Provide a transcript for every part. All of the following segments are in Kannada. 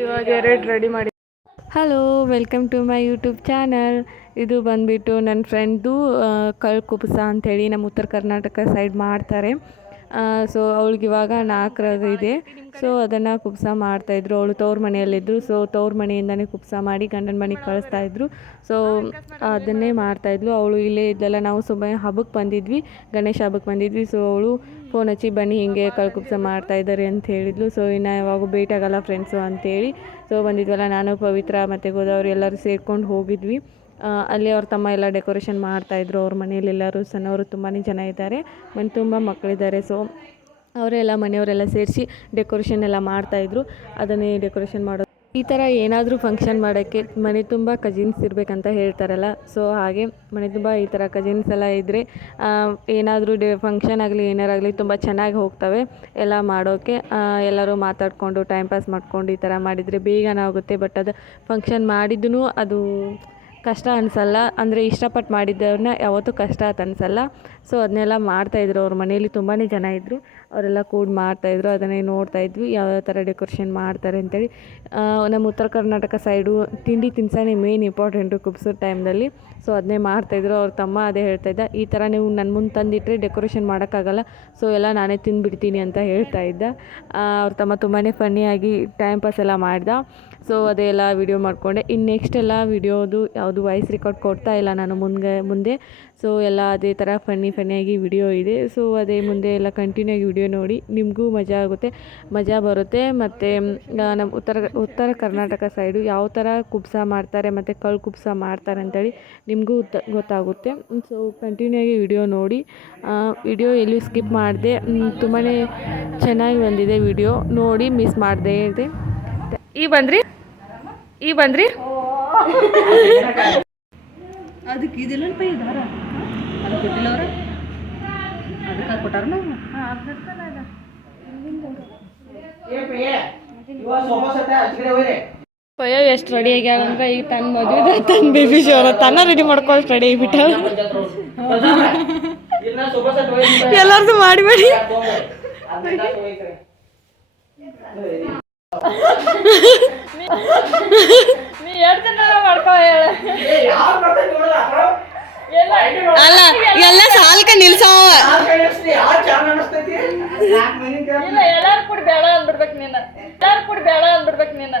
ಇವಾಗ ಎರಡು ರೆಡಿ ಮಾಡಿ. Hello welcome to my YouTube channel ಇದು ಬಂದುಬಿಟ್ಟು ನನ್ನ ಫ್ರೆಂಡ್ದು ಕಳ್ ಅಂತ ಅಂಥೇಳಿ ನಮ್ಮ ಉತ್ತರ ಕರ್ನಾಟಕ ಸೈಡ್ ಮಾಡ್ತಾರೆ. ಸೊ ಅವಳಿಗೆ ಇವಾಗ ನಾಲ್ಕರದು ಇದೆ. ಸೊ ಅದನ್ನು ಕುಪ್ಸ ಮಾಡ್ತಾಯಿದ್ರು. ಅವಳು ತವ್ರ ಮನೆಯಲ್ಲಿದ್ದರು ಸೊ ತವ್ರ ಮನೆಯಿಂದನೇ ಕುಪ್ಸ ಮಾಡಿ ಗಂಡನ ಮನೆಗೆ ಕಳಿಸ್ತಾಯಿದ್ರು. ಸೊ ಅದನ್ನೇ ಮಾಡ್ತಾಯಿದ್ಲು. ಅವಳು ಇಲ್ಲೇ ಇದ್ದಲ್ಲ ನಾವು ಸುಮ್ಮನೆ ಹಬ್ಬಕ್ಕೆ ಬಂದಿದ್ವಿ. ಗಣೇಶ ಹಬ್ಬಕ್ಕೆ ಬಂದಿದ್ವಿ. ಸೊ ಅವಳು ಫೋನ್ ಹಚ್ಚಿ, ಬನ್ನಿ, ಹೀಗೆ ಕಳ್ ಕುಪ್ಸ ಮಾಡ್ತಾಯಿದ್ದಾರೆ ಅಂತ ಹೇಳಿದ್ಲು. ಸೊ ಇನ್ನು ಯಾವಾಗೂ ಭೇಟಿ ಆಗೋಲ್ಲ ಫ್ರೆಂಡ್ಸು ಅಂತೇಳಿ. ಸೊ ಬಂದಿದ್ವಲ್ಲ, ನಾನು ಪವಿತ್ರ ಮತ್ತು ಗೋದಾವರಿ ಎಲ್ಲರೂ ಸೇರ್ಕೊಂಡು ಹೋಗಿದ್ವಿ. ಅಲ್ಲಿ ಅವ್ರ ತಮ್ಮ ಎಲ್ಲ ಡೆಕೋರೇಷನ್ ಮಾಡ್ತಾಯಿದ್ರು ಅವ್ರ ಮನೇಲಿ ಎಲ್ಲರೂ ಸಣ್ಣವರು ತುಂಬಾ ಜನ ಇದ್ದಾರೆ ಮನೆ ತುಂಬ ಮಕ್ಕಳಿದ್ದಾರೆ. ಸೊ ಅವರೆಲ್ಲ ಮನೆಯವರೆಲ್ಲ ಸೇರಿಸಿ ಡೆಕೋರೇಷನ್ ಎಲ್ಲ ಮಾಡ್ತಾಯಿದ್ರು ಅದನ್ನೇ ಡೆಕೋರೇಷನ್ ಮಾಡೋದು. ಈ ಥರ ಏನಾದರೂ ಫಂಕ್ಷನ್ ಮಾಡೋಕ್ಕೆ ಮನೆ ತುಂಬ ಕಜಿನ್ಸ್ ಇರಬೇಕಂತ ಹೇಳ್ತಾರಲ್ಲ. ಸೊ ಹಾಗೆ ಮನೆ ತುಂಬ ಈ ಥರ ಕಜಿನ್ಸ್ ಎಲ್ಲ ಇದ್ದರೆ ಏನಾದರೂ ಡೇ ಫಂಕ್ಷನ್ ಆಗಲಿ ಏನಾರಾಗಲಿ ತುಂಬ ಚೆನ್ನಾಗಿ ಹೋಗ್ತವೆ. ಎಲ್ಲ ಮಾಡೋಕ್ಕೆ ಎಲ್ಲರೂ ಮಾತಾಡಿಕೊಂಡು ಟೈಮ್ ಪಾಸ್ ಮಾಡ್ಕೊಂಡು ಈ ಥರ ಮಾಡಿದರೆ ಬೇಗನೇ ಆಗುತ್ತೆ. ಬಟ್ ಅದು ಫಂಕ್ಷನ್ ಮಾಡಿದ್ದೂ ಅದು ಕಷ್ಟ ಅನಿಸಲ್ಲ. ಅಂದರೆ ಇಷ್ಟಪಟ್ಟು ಮಾಡಿದ್ದವ್ರನ್ನ ಯಾವತ್ತೂ ಕಷ್ಟ ಅಂತ ಅನಿಸಲ್ಲ. ಸೊ ಅದನ್ನೆಲ್ಲ ಮಾಡ್ತಾಯಿದ್ರು ಅವ್ರ ಮನೆಯಲ್ಲಿ ತುಂಬಾ ಜನ ಇದ್ದರು ಅವರೆಲ್ಲ ಕೂಡಿ ಮಾಡ್ತಾಯಿದ್ರು ಅದನ್ನೇ ನೋಡ್ತಾ ಇದ್ವಿ. ಯಾವ್ಯಾವ ಥರ ಡೆಕೋರೇಷನ್ ಮಾಡ್ತಾರೆ ಅಂತೇಳಿ. ನಮ್ಮ ಉತ್ತರ ಕರ್ನಾಟಕ ಸೈಡು ತಿಂಡಿ ತಿನ್ಸನೇ ಮೇನ್ ಇಂಪಾರ್ಟೆಂಟು ಕುಬ್ಸೋ ಟೈಮ್ದಲ್ಲಿ. ಸೊ ಅದನ್ನೇ ಮಾಡ್ತಾಯಿದ್ರು ಅವ್ರ ತಮ್ಮ ಅದೇ ಹೇಳ್ತಾ ಇದ್ದ. ಈ ಥರ ನೀವು ನನ್ನ ಮುಂದೆ ತಂದಿಟ್ಟರೆ ಡೆಕೋರೇಷನ್ ಮಾಡೋಕ್ಕಾಗಲ್ಲ. ಸೊ ಎಲ್ಲ ನಾನೇ ತಿಂದುಬಿಡ್ತೀನಿ ಅಂತ ಹೇಳ್ತಾ ಇದ್ದ. ಅವ್ರ ತಮ್ಮ ತುಂಬಾ ಫನ್ನಿಯಾಗಿ ಟೈಮ್ ಪಾಸ್ ಎಲ್ಲ ಮಾಡ್ದ. ಸೊ ಅದೆಲ್ಲ ವಿಡಿಯೋ ಮಾಡಿಕೊಂಡೆ. ಇನ್ನು ನೆಕ್ಸ್ಟ್ ಎಲ್ಲ ವಿಡಿಯೋದು ಯಾವುದು ವಾಯ್ಸ್ ರೆಕಾರ್ಡ್ ಕೊಡ್ತಾ ಇಲ್ಲ ನಾನು ಮುಂದೆ ಮುಂದೆ. ಸೊ ಎಲ್ಲ ಅದೇ ಥರ ಫನ್ನಿ ಫನ್ನಿಯಾಗಿ ವಿಡಿಯೋ ಇದೆ. ಸೊ ಅದೇ ಮುಂದೆ ಎಲ್ಲ ಕಂಟಿನ್ಯೂ ಆಗಿ ವಿಡಿಯೋ ನೋಡಿ. ನಿಮಗೂ ಮಜಾ ಆಗುತ್ತೆ. ಮಜಾ ಬರುತ್ತೆ. ಮತ್ತು ನಮ್ಮ ಉತ್ತರ ಉತ್ತರ ಕರ್ನಾಟಕ ಸೈಡು ಯಾವ ಥರ ಕುಬ್ಸ ಮಾಡ್ತಾರೆ ಮತ್ತು ಕಳ್ಳು ಕುಬ್ಸ ಮಾಡ್ತಾರೆ ಅಂತೇಳಿ ನಿಮಗೂ ಗೊತ್ತಾಗುತ್ತೆ. ಸೊ ಕಂಟಿನ್ಯೂ ಆಗಿ ವಿಡಿಯೋ ನೋಡಿ. ವಿಡಿಯೋ ಎಲ್ಲೂ ಸ್ಕಿಪ್ ಮಾಡಿದೆ. ತುಂಬಾ ಚೆನ್ನಾಗಿ ಬಂದಿದೆ ವಿಡಿಯೋ ನೋಡಿ ಮಿಸ್ ಮಾಡದೆ ಇದೆ. ಈ ಬಂದ್ರಿ? ಈ ಬಂದ್ರಿ? ಅದಕ್ಕೆ ಇದಿಲ್ಲ ಪೈ ದಾರ? ಅದು ಕೊಟ್ಟಿಲ್ಲ ಅವ್ರ ಅದಕ್ಕೆ ಕೊಟ್ಟಾರ ನಾವು ಪಯ್ಯ ಎಷ್ಟು ರೆಡಿ ಆಗ್ಯಾವ ಅಂದ್ರೆ ಈಗ ತನ್ನ ಮದುವೆ ತನ್ನ ಬೇಬಿ ಶೋರ ತನ್ನ ರೆಡಿ ಮಾಡ್ಕೊಂಡು ರೆಡಿ ಆಗಿಬಿಟ್ಟ. ಎಲ್ಲರದು ಮಾಡಿಬೇಡಿ ನೀ ಎರಡು ಜನ ಮಾಡ್ಕೋ ಹೇಳ. ಅಲ್ಲ ಎಲ್ಲ ಸಾಲ್ಕ ನಿಲ್ಸವ ಇಲ್ಲ ಎಲ್ಲಾರು ಕೂಡ ಬೇಡ ಅಂದ್ಬಿಡ್ಬೇಕು ನೀನು. ಎಲ್ಲಾರು ಕೂಡ ಬೇಡ ಅಂದ್ಬಿಡ್ಬೇಕು ನೀನು.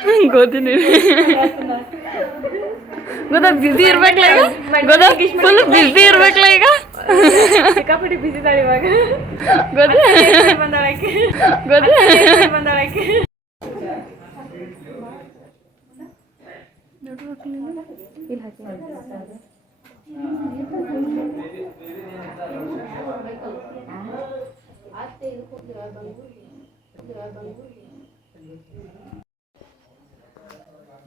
ಇದೇನ ನೋಡು ಸೋಫಾ ಗೊತ್ತೀನಿ ಗೊತ್ತಾ ಬಿಸಿ ಇರ್ಬೇಕಲ್ಲ ಈಗ ಗೊತ್ತಾ ಫುಲ್ ಬಿಸಿ ಇರ್ಬೇಕಲ್ಲ ಈಗ ಸಿಕ್ಕಾಪಟ್ಟಿ ಬಿಸಿ ಇದ್ದಾಳೆ ಇವಾಗ ಗೊತ್ತಾ ಗೊತ್ತಾ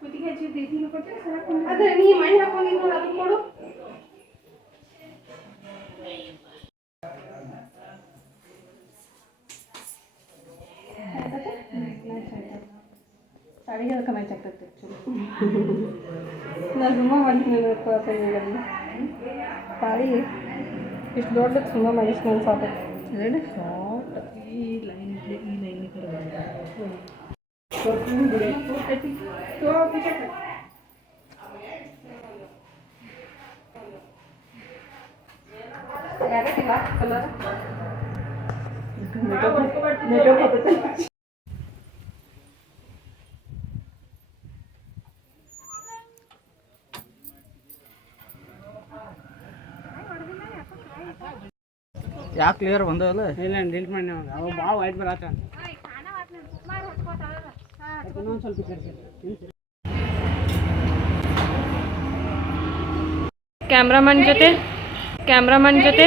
ಕುತ್ತಿಗೆ ಹಚ್ಚಿ ಅದೇ ನೀ ಮಣ್ಣು ಹಾಕೊಂಡಿದ್ದು ನೋಡಿ ಅದಕ್ಕೆ ಕೊಡು ಅಡಿಗೆ ಅದಕ್ಕೆ ಮ್ಯಾಚ್ ಆಗ್ತದೆ ನಾನು ತುಂಬ ಮಾಡ್ತೀನಿ ಪಾಳಿ ಇಷ್ಟು ದೊಡ್ಡ ತುಂಬ ಸಾಕು ಮಾಡಿಸ್ ನನ್ನ ಸಾಕ ಎರಡು ಶಾರ್ಟ್ ಈ ಲೈನ್ ಈ ಲೈನ್ ಯಾಕೆ ಕ್ಲಿಯರ್ ಬಂದಲ್ಲ ಇಲ್ಲ ಡಿಲೀಟ್ ಮಾಡಿ ಅವು ಭಾಳ ವೈಟ್ ಬರತ್ತ ಇನ್ನೊಂದು ಸ್ವಲ್ಪ. ಕ್ಯಾಮ್ರಾಮನ್ ಜೊತೆ? ಕ್ಯಾಮ್ರಾಮನ್ ಜೊತೆ?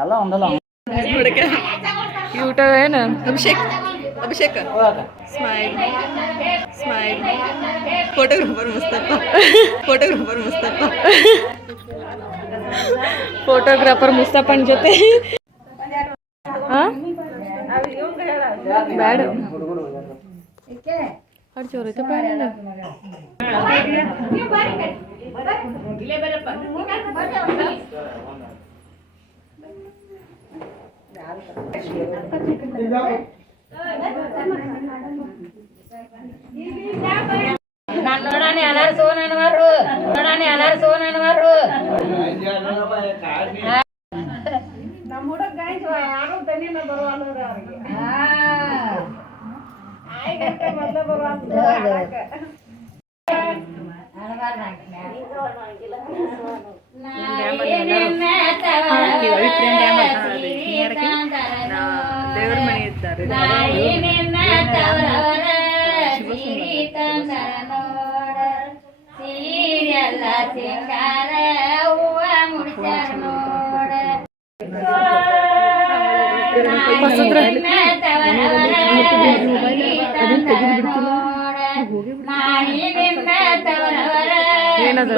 ಎಲ್ಲ ಒಂದಲ್ಲ. ಯೂಟ್ಯೂಬ್ ಏನು? Abhishek? Abhishek? Smile smile photographer Mustafa photographer Mustafa photographer ಮುಸ್ತಫನ್ ಜೊತೆ. ಹಾಂ ಬ್ಯಾಡ. ಹುಡುಗರು ಅಡ್ ಜೋರೈತೆ ಬ್ಯಾಡ ನಾನು ನೋಡಾನೆ ಅನಾರ ಸೋನನ್ ವಾರು ನೋಡಾನೆ ಅನಾರ ಸೋನನ್ ವಾರು ದೇವರ ಮನೆ ಇದ್ದಾರೆ ಸೀರೆಲ್ಲ ಸಿಂಗಾರ ಹೂವ ಮುಡಿಸ್ಯಾರ ನೋಡ ಹೊಸದ್ರ ಏನದ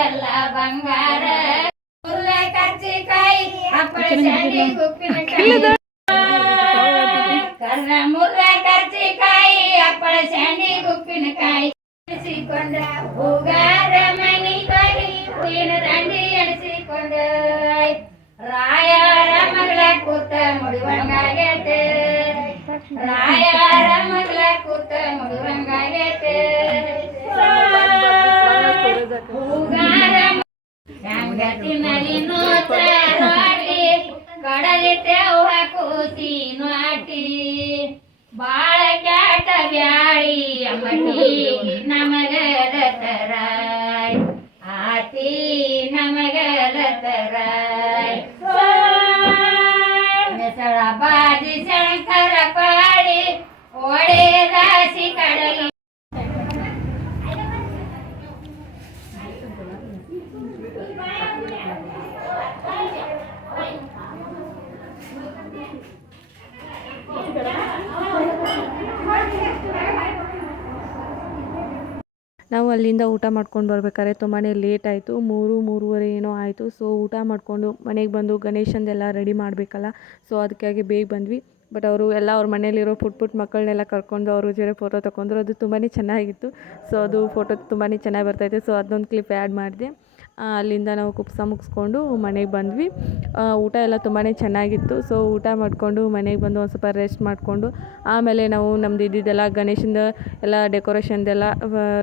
ಎಲ್ಲ ಬಂಗಾರ ಉರುಳೆ ಕರ್ಚಿಕಾಯಿ ಹಪ್ಪಳ ಶಾಂಡಿ ಉಪ್ಪಿನಕಾಯಿ ಕರ್ಣ ಮುರ್ರೆ ಕರ್ಚಿಕಾಯಿ ಹಪ್ಪಳ ಶಾಂಡಿ ಉಪ್ಪಿನಕಾಯಿ ಎಣಿಸಿಕೊಂಡ ಹೂಗಾರ ಮನಿ ಬರಿ ಹೂವಿನ ದಂಡಿ ಎಣಿಸಿಕೊಂಡ ರಾಯರ ಮಗಳ ಕೂತ ಮುಡಿವಂಗಾಗೈತೆ ರಾಯರ ಕಡಲಿಟ್ಟೆ ಅವ್ವ ಕೂಸಿ ಬಾಳ ಕ್ಯಾಟ ಬ್ಯಾಳಿ ಅಮ್ಮಟಿ. ಅಲ್ಲಿಂದ ಊಟ ಮಾಡ್ಕೊಂಡು ಬರ್ಬೇಕಾದ್ರೆ ತುಂಬಾ ಲೇಟ್ ಆಯಿತು. ಮೂರು, ಮೂರುವರೆ ಏನೋ ಆಯಿತು. ಸೊ ಊಟ ಮಾಡಿಕೊಂಡು ಮನೆಗೆ ಬಂದು ಗಣೇಶಂದೆಲ್ಲ ರೆಡಿ ಮಾಡಬೇಕಲ್ಲ. ಸೊ ಅದಕ್ಕಾಗಿ ಬೇಗ ಬಂದ್ವಿ. ಬಟ್ ಅವರು ಎಲ್ಲ ಅವ್ರ ಮನೇಲಿರೋ ಪುಟ್ ಪುಟ್ ಮಕ್ಕಳನ್ನೆಲ್ಲ ಕರ್ಕೊಂಡು ಅವ್ರ ಜೊತೆ ಫೋಟೋ ತಗೊಂಡ್ರು ಅದು ತುಂಬಾ ಚೆನ್ನಾಗಿತ್ತು. ಸೊ ಅದು ಫೋಟೋ ತುಂಬಾ ಚೆನ್ನಾಗಿ ಬರ್ತಾಯಿತ್ತು ಸೊ ಅದೊಂದು ಕ್ಲಿಪ್ ಆ್ಯಡ್ ಮಾಡಿದೆ. ಅಲ್ಲಿಂದ ನಾವು ಕುಪ್ಸ ಮುಗಿಸ್ಕೊಂಡು ಮನೆಗೆ ಬಂದ್ವಿ. ಊಟ ಎಲ್ಲ ತುಂಬಾ ಚೆನ್ನಾಗಿತ್ತು. ಸೊ ಊಟ ಮಾಡಿಕೊಂಡು ಮನೆಗೆ ಬಂದು ಒಂದು ಸ್ವಲ್ಪ ರೆಸ್ಟ್ ಮಾಡಿಕೊಂಡು ಆಮೇಲೆ ನಾವು ನಮ್ದು ಇದ್ದಿದ್ದೆಲ್ಲ ಗಣೇಶಂದು ಎಲ್ಲ ಡೆಕೋರೇಷನ್ದೆಲ್ಲ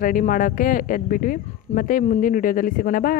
ರೆಡಿ ಮಾಡೋಕ್ಕೆ ಎದ್ಬಿಟ್ವಿ. ಮತ್ತು ಮುಂದಿನ ವಿಡಿಯೋದಲ್ಲಿ ಸಿಗೋಣ. ಬಾಯ್